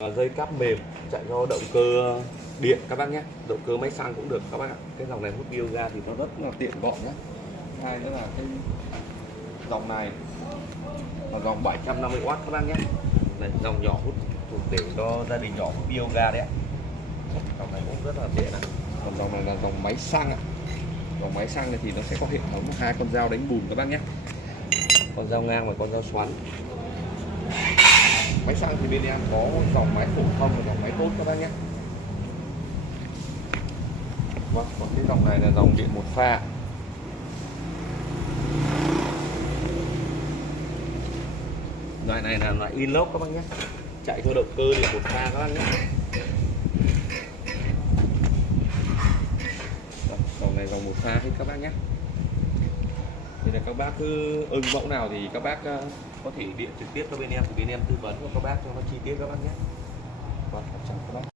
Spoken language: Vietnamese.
Dây cáp mềm chạy cho động cơ điện các bác nhé, động cơ máy xăng cũng được các bác ạ. Cái dòng này hút bioga thì nó rất là tiện gọn nhé. Hai nữa là cái dòng này là dòng 750W các bác nhé. Đây, dòng nhỏ hút thuộc để cho gia đình nhỏ hút bioga đấy ạ. Dòng này cũng rất là tiện ạ. Còn dòng này là dòng máy xăng ạ. Dòng máy xăng này thì nó sẽ có hệ thống hai con dao đánh bùn các bác nhé, con dao ngang và con dao xoắn. Máy xăng thì bên em có dòng máy phổ thông và dòng máy tốt các bác nhé. Vâng, còn cái dòng này là dòng điện một pha. Loại này là loại inox các bác nhé, chạy theo động cơ điện một pha các bác nhé. Dòng này dòng một pha hết các bác nhé. Nên là các bác cứ ưng mẫu nào thì các bác có thể điện trực tiếp cho bên em, thì bên em tư vấn cho các bác cho nó chi tiết các bác nhé. Vâng, chào các bác.